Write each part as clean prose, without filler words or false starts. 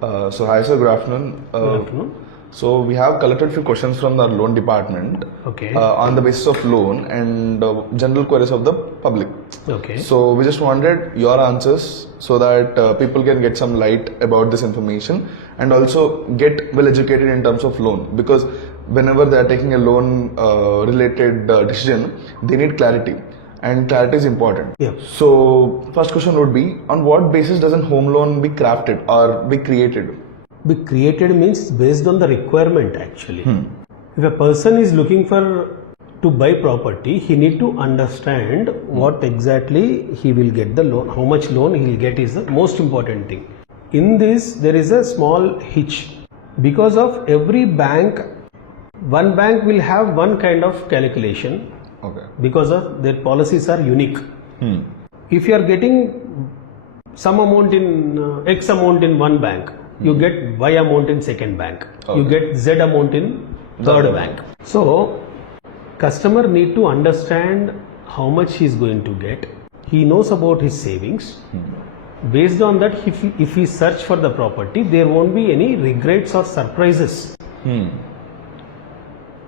So hi sir, good afternoon. Good afternoon. So we have collected few questions from the loan department Okay. on the basis of loan and general queries of the public. Okay. So we just wanted your answers so that people can get some light about this information and also get well educated in terms of loan, because whenever they are taking a loan related decision, they need clarity, and clarity is important. Yeah. So first question would be, on what basis does a home loan be crafted or be created? Be created means based on the requirement actually. If a person is looking to buy property, he need to understand what exactly he will get the loan, how much loan he will get is the most important thing. In this, there is a small hitch. Because of every bank, one bank will have one kind of calculation. Okay. Because of their policies are unique. If you are getting some amount in X amount in one bank, you get Y amount in second bank. Okay. You get Z amount in third bank. So customer need to understand how much he is going to get. He knows about his savings. Based on that, if he search for the property, there won't be any regrets or surprises.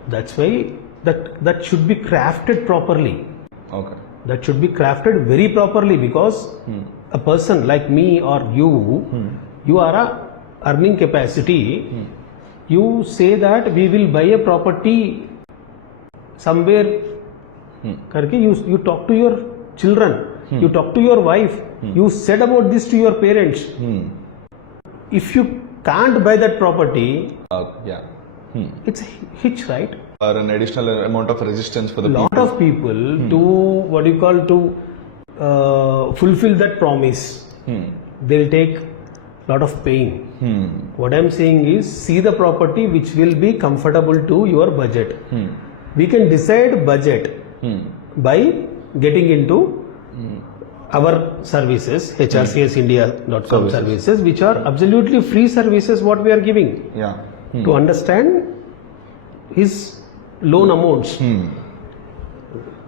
That's why that should be crafted properly. Okay. That should be crafted very properly, because a person like me or you are a earning capacity. You say that we will buy a property somewhere. Karke you talk to your children, you talk to your wife, you said about this to your parents. If you can't buy that property, it's a hitch, right? Or an additional amount of resistance for the lot of people to fulfill that promise, they'll take lot of pain. What I'm saying is, see the property which will be comfortable to your budget. We can decide budget by getting into our services, HRCSIndia.com services, which are absolutely free services what we are giving. To understand his loan amounts.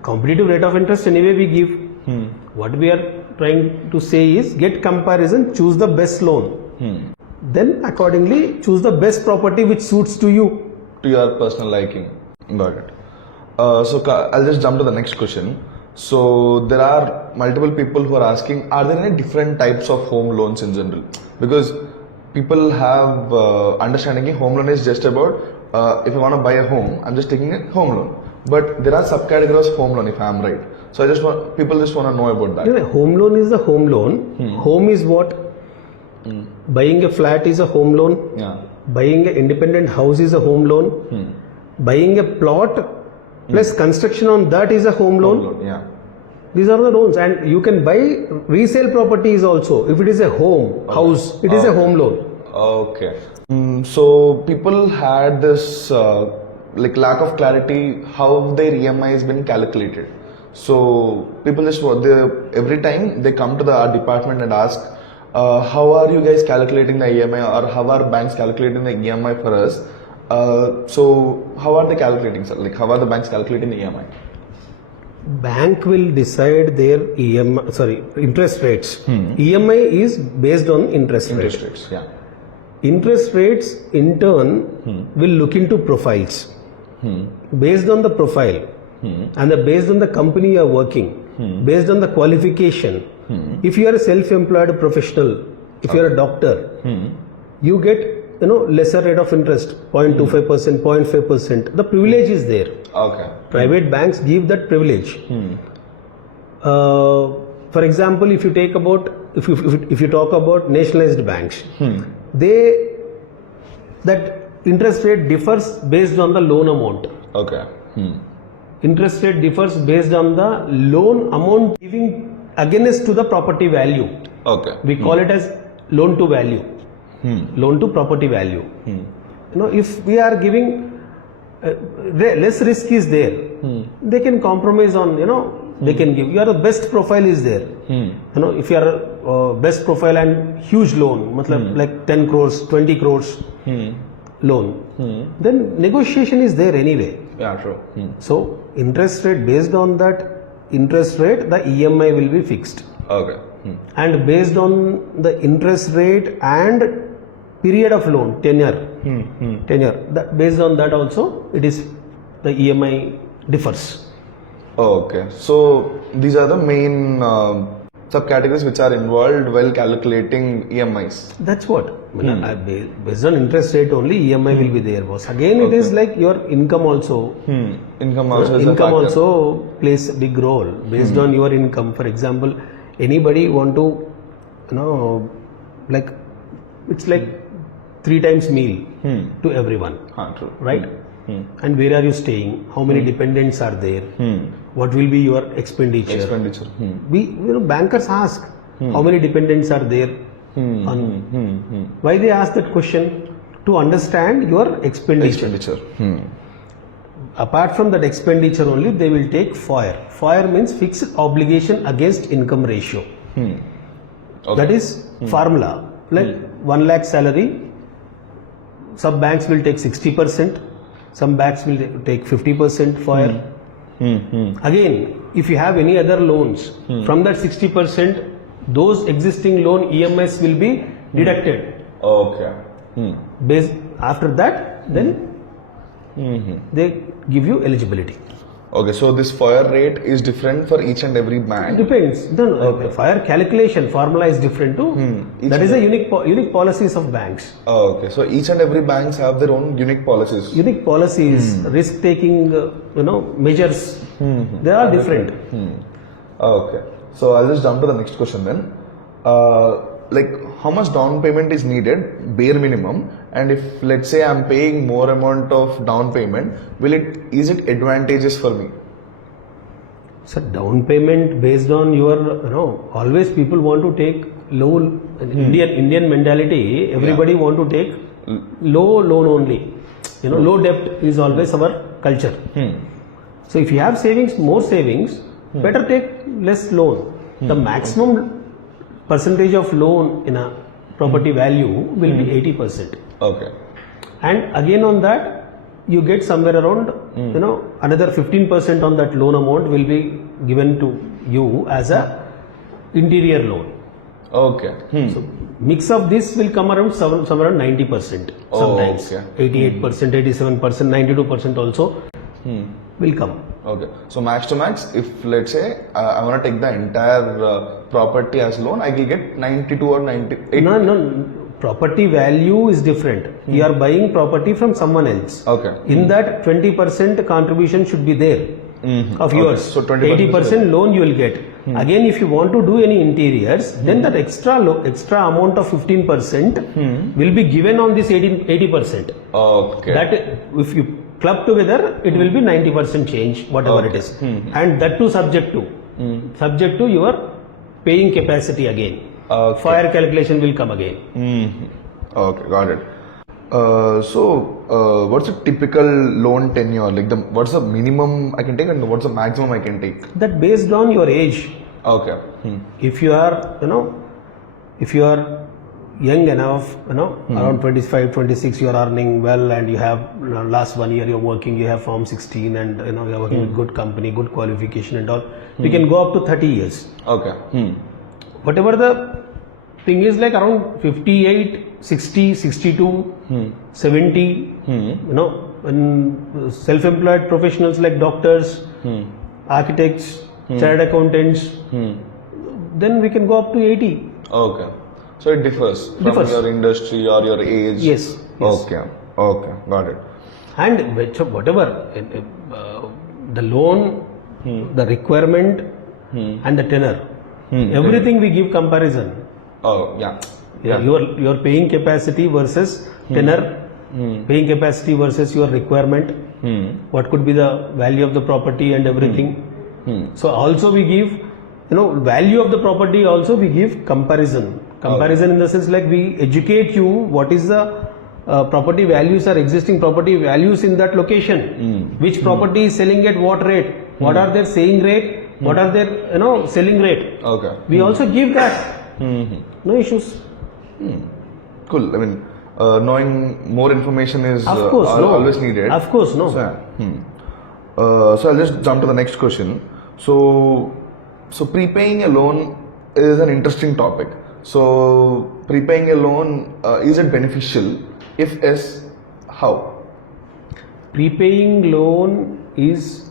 Competitive rate of interest anyway we give. What we are trying to say is, get comparison, choose the best loan. Then accordingly choose the best property which suits to you. To your personal liking. Got it. So I'll just jump to the next question. So there are multiple people who are asking, are there any different types of home loans in general? Because people have understanding home loan is just about if I want to buy a home, I'm just taking a home loan. But there are subcategories of home loan, if I am right. So people just want to know about that. Home loan is a home loan. Home is what? Buying a flat is a home loan. Buying an independent house is a home loan. Buying a plot plus construction on that is a home loan. These are the loans, and you can buy resale properties also. If it is a home, house, it is a home loan. Okay. So people had this lack of clarity how their EMI has been calculated. So people just every time they come to our department and ask, how are you guys calculating the EMI, or how are banks calculating the EMI for us? So how are they calculating, sir? How are the banks calculating the EMI? Bank will decide their interest rates. EMI is based on interest rates. Interest rates in turn will look into profiles. Based on the profile and based on the company you are working, based on the qualification. If you are a self-employed professional, if you are a doctor, you get lesser rate of interest, 0.25%, 0.5%. The privilege is there. Private banks give that privilege. For example, if you talk about nationalized banks, that interest rate differs based on the loan amount. Interest rate differs based on the loan amount giving against to the property value. We call it as loan to value. Loan to property value. If we are giving less risk is there, they can compromise on, they can give. Your best profile is there. If you are best profile and huge loan, like 10 crores, 20 crores loan, then negotiation is there anyway. True. So interest rate, based on that interest rate, the EMI will be fixed. Okay. And based on the interest rate and period of loan, tenure. That, based on that also, it is the EMI differs. Okay, so these are the main subcategories which are involved while calculating EMIs. That's what. Based on interest rate only, EMI will be there, boss. Again, it is like your income also. Income also is a Income factor. also plays a big role. Based on your income, for example, anybody want to, like, it's like 3 times meal to everyone, True. right? And where are you staying? How many dependents are there? What will be your expenditure? Bankers ask how many dependents are there. Why they ask that question? To understand your expenditure. Apart from that expenditure only, they will take FOIR. FOIR means fixed obligation against income ratio. That is formula. Like 1 lakh salary, some banks will take 60%, some banks will take 50% FOIR. Again, if you have any other loans, from that 60%, those existing loan EMIs will be deducted. Okay. After that, then they give you eligibility. Okay, so this FOIR rate is different for each and every bank. Depends. FOIR calculation formula is different too. That is a unique policies of banks. Okay, so each and every banks have their own unique policies. Unique policies, risk taking, measures. They are different. Okay, so I'll just jump to the next question then. Like, how much down payment is needed, bare minimum, and if let's say I'm paying more amount of down payment, is it advantageous for me? So down payment based on your, always people want to take low. Indian mentality, everybody want to take low loan only. Low debt is always our culture. So if you have savings, more savings, better take less loan. The maximum percentage of loan in a property value will be 80%. Okay. And again on that, you get somewhere around, another 15% on that loan amount will be given to you as a interior loan. Okay. So mix of this will come around somewhere around 90%. Sometimes 88%, 87%, 92% also will come. Okay, so max to max, if let's say I want to take the entire property as loan, I will get 92 or 98. No. Property value is different. You are buying property from someone else. Okay. In that 20% contribution should be there of yours. So 20% 80% loan you will get. Again, if you want to do any interiors, then that extra amount of 15% will be given on this 80%. Okay. That if you club together, it will be 90% change, whatever it is. And that too subject to your paying capacity again. FOIR calculation will come again. Okay, got it. So what's a typical loan tenure? Like what's the minimum I can take and what's the maximum I can take? That based on your age. Okay. If you are, young enough, around 25, 26, you are earning well, and you have last 1 year you're working, you have Form 16, and you're working with good company, good qualification and all. We can go up to 30 years. Okay. Whatever the thing is, like around 58, 60, 62, 70, when self-employed professionals like doctors, architects, chartered accountants, then we can go up to 80. Okay. So it differs from your industry or your age. Yes. Okay. Got it. And whatever the loan, the requirement, and the tenor, everything we give comparison. Oh yeah. Your paying capacity versus tenor, paying capacity versus your requirement. What could be the value of the property and everything. So also we give, value of the property also we give comparison. Comparison in the sense, like we educate you what is the property values or existing property values in that location. Which property is selling at what rate? What are their selling rate? What are their selling rate? Okay. We also give that. No issues. Cool. I mean, knowing more information is Of course, always needed. Of course, no. So I'll just jump to the next question. So prepaying a loan is an interesting topic. So prepaying a loan, is it beneficial? If yes, how? Prepaying loan is,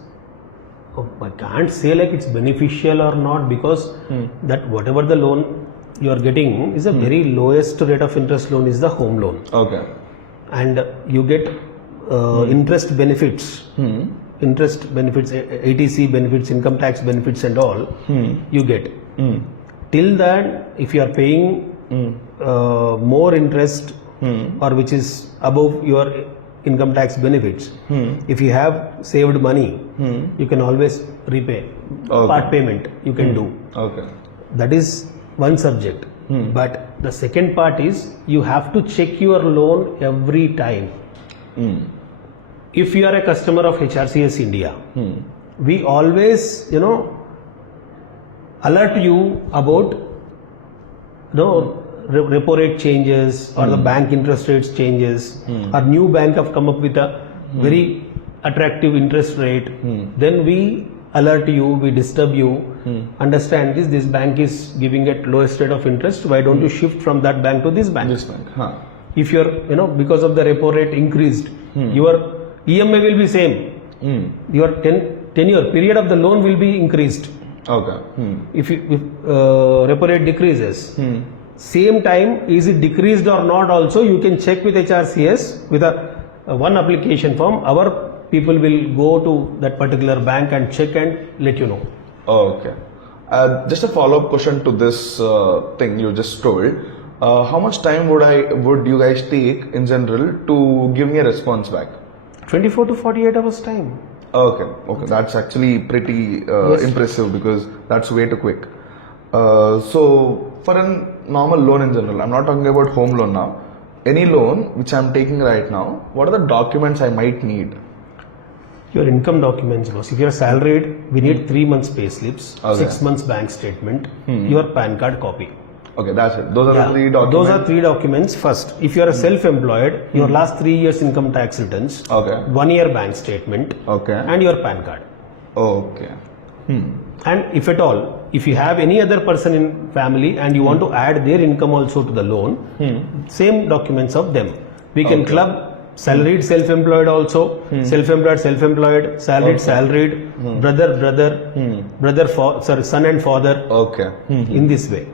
I can't say like it's beneficial or not, because that whatever the loan you are getting is a very lowest rate of interest loan is the home loan. Okay. And you get interest benefits, ATC benefits, income tax benefits and all you get. Till that, if you are paying more interest or which is above your income tax benefits, if you have saved money, you can always repay. Part payment you can do. Okay. That is one subject. But the second part is you have to check your loan every time. If you are a customer of HRCS India, we always, alert you about repo rate changes or the bank interest rates changes, or new bank have come up with a very attractive interest rate. Then we alert you, we disturb you, understand this bank is giving at lowest rate of interest, why don't you shift from that bank to this bank? This bank. If you're, because of the repo rate increased, your EMI will be same. Your tenure period of the loan will be increased. Okay. If repo rate decreases, same time is it decreased or not also you can check with HRCS with a one application form. Our people will go to that particular bank and check and let you know. Okay. Just a follow-up question to this thing you just told. How much time would you guys take in general to give me a response back? 24 to 48 hours time. Okay. That's actually pretty impressive, because that's way too quick. So for a normal loan in general, I'm not talking about home loan now. Any loan which I'm taking right now, what are the documents I might need? Your income documents, boss. If you're salaried, we need 3 months pay slips, 6 months bank statement, your PAN card copy. Okay, that's it. Those are the 3 documents. Those are 3 documents. First, if you are a self-employed, your last 3 years income tax returns, 1 year bank statement, and your PAN card. Okay. And if at all, if you have any other person in family and you want to add their income also to the loan, same documents of them. We can club salaried, self-employed also, self-employed, salaried, brother, son and father. Okay. In this way.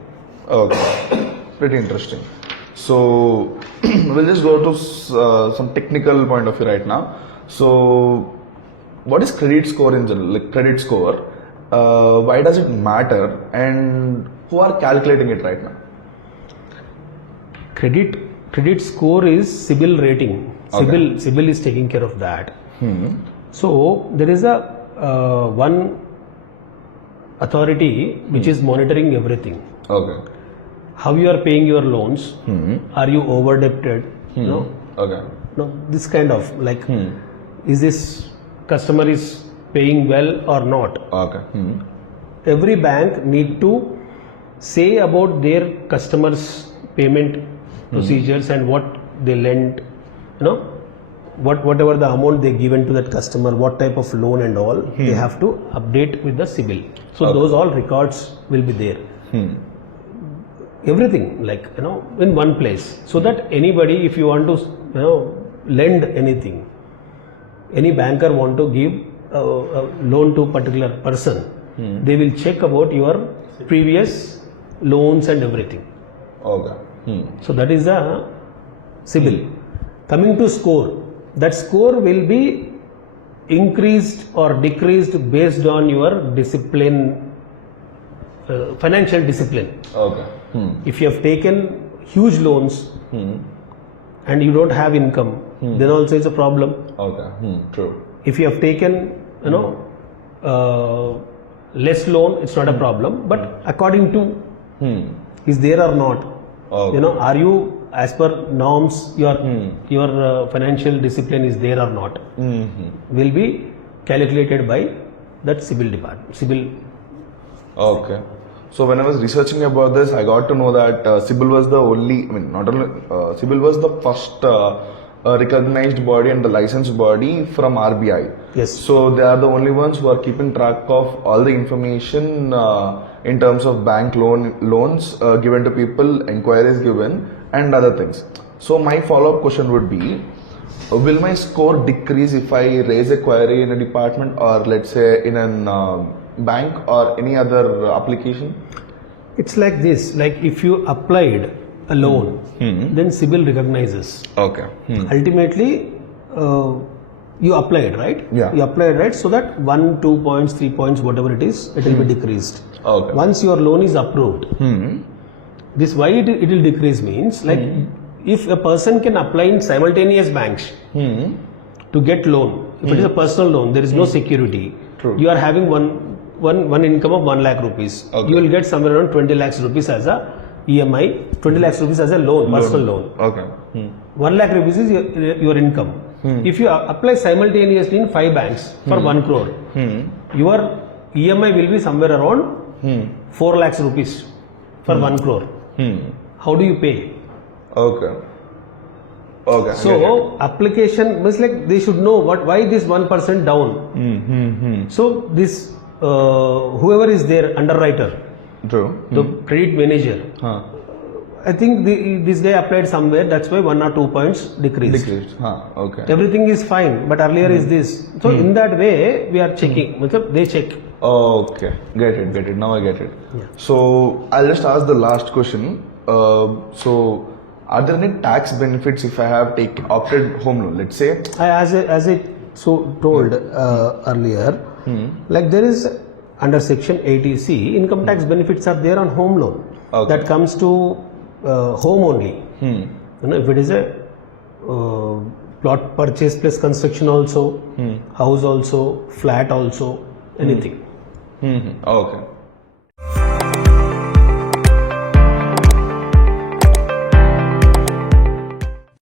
Okay. Pretty interesting. So we'll just go to some technical point of view right now. So what is credit score in general? Like credit score, why does it matter, and who are calculating it right now? Credit score is CIBIL rating. CIBIL is taking care of that. So there is a one authority which is monitoring everything. Okay. How you are paying your loans? Are you overdebted? No. Okay. No. This kind of like, is this customer is paying well or not? Okay. Every bank need to say about their customers' payment procedures and what they lend, whatever the amount they given to that customer, what type of loan and all, they have to update with the CIBIL. So those all records will be there. Everything like, in one place, so that anybody, if you want to, lend anything, any banker want to give a loan to particular person, they will check about your previous loans and everything. Okay. So that is the CIBIL. Coming to score, that score will be increased or decreased based on your discipline, financial discipline. Okay. If you have taken huge loans and you don't have income, then also it's a problem. Okay. True. If you have taken, less loan, it's not a problem. But according to, is there or not? Okay. Are you as per norms? Your financial discipline is there or not? Will be calculated by that CIBIL department. CIBIL. Okay. So when I was researching about this, I got to know that CIBIL was the only, not only, CIBIL was the first a recognized body and the licensed body from RBI. Yes. So they are the only ones who are keeping track of all the information in terms of bank loans given to people, inquiries given, and other things. So my follow-up question would be, will my score decrease if I raise a query in a department, or let's say in a bank or any other application? It's like this, like if you applied a loan, then CIBIL recognizes. Okay. Ultimately, you applied, right? Yeah. You applied, right? So that 1, 2 points, 3 points, whatever it is, it will be decreased. Okay. Once your loan is approved, this why it will decrease means like if a person can apply in simultaneous banks to get loan, if it is a personal loan, there is no security. True. You are having one income of 1 lakh rupees. Okay. You will get somewhere around 20 lakhs rupees as a EMI, 20 lakhs rupees as a loan, personal loan. Okay. 1 lakh rupees is your income. If you apply simultaneously in 5 banks for 1 crore, your EMI will be somewhere around 4 lakhs rupees for 1 crore. How do you pay? Okay. Okay. So application means like they should know why this 1% down. So this whoever is there, underwriter, True. the credit manager, I think this guy applied somewhere, that's why 1 or 2 points decreased. Okay. Everything is fine, but earlier is this. So in that way we are checking. They check. Okay. Get it. Now I get it. Yeah. So I'll just ask the last question. So are there any tax benefits if I have opted home loan? Let's say. As I told earlier, like there is under section 80C, income tax benefits are there on home loan. Okay. That comes to home only. If it is a plot purchase plus construction also, house also, flat also, anything. Okay.